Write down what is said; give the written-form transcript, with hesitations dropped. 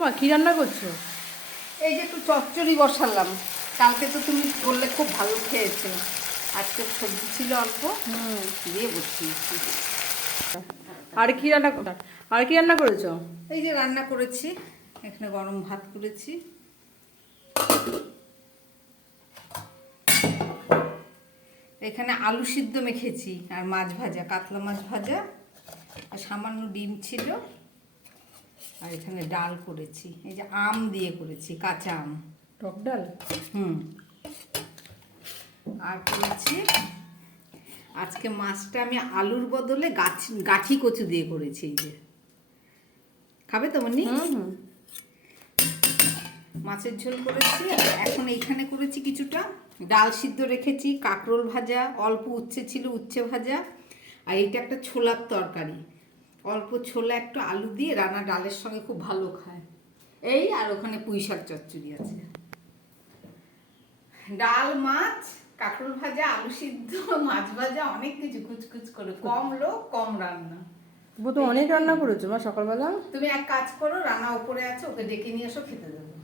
মা কি রান্না করছো? এই যে একটু চচ্চড়ি বসালাম। কালকে তো তুমি বললে খুব ভালো খেয়েছো, আজকে সবজি ছিল অল্প দিয়ে বসিয়েছি। আর কি রান্না করেছো? এই যে রান্না করেছি, এখানে গরম ভাত করেছি, এখানে আলু সিদ্ধ মেখেছি আর মাছ ভাজা, কাতলা মাছ ভাজা, আর সামান্য ডিম ছিল, আর এখানে ডাল করেছি, এই যে আম দিয়ে করেছি, কাঁচা আম। টক ডাল। আর করেছি আজকে মাছটা আমি আলুর বদলে গাঠি কচু দিয়ে করেছি। এই যে খাবে তো মনি? মাছের ঝোল করেছি। এখন এইখানে করেছি কিছুটা ডাল সিদ্ধ রেখেছি, কাঁকরোল ভাজা, অল্প উচ্ছে ছিল, উচ্ছে ভাজা, আর এইটা একটা ছোলার তরকারি, অল্প ছোলা একটু আলু দিয়ে রান্না, ডালের সঙ্গে খুব ভালো খায়। এই আর ওখানে পুঁই শাক চচ্চড়ি আছে। ডাল, মাছ, কাঁকরোল ভাজা, আলু সিদ্ধ, মাছ ভাজা, অনেক কিছু কুচকুচ করে, কম লোক কম রান্না। তো অনেক রান্না করেছো মা সকালবেলা। তুমি এক কাজ করো, রান্না উপরে আছে, ওকে ডেকে নিয়ে এসো, খেতে দেবো।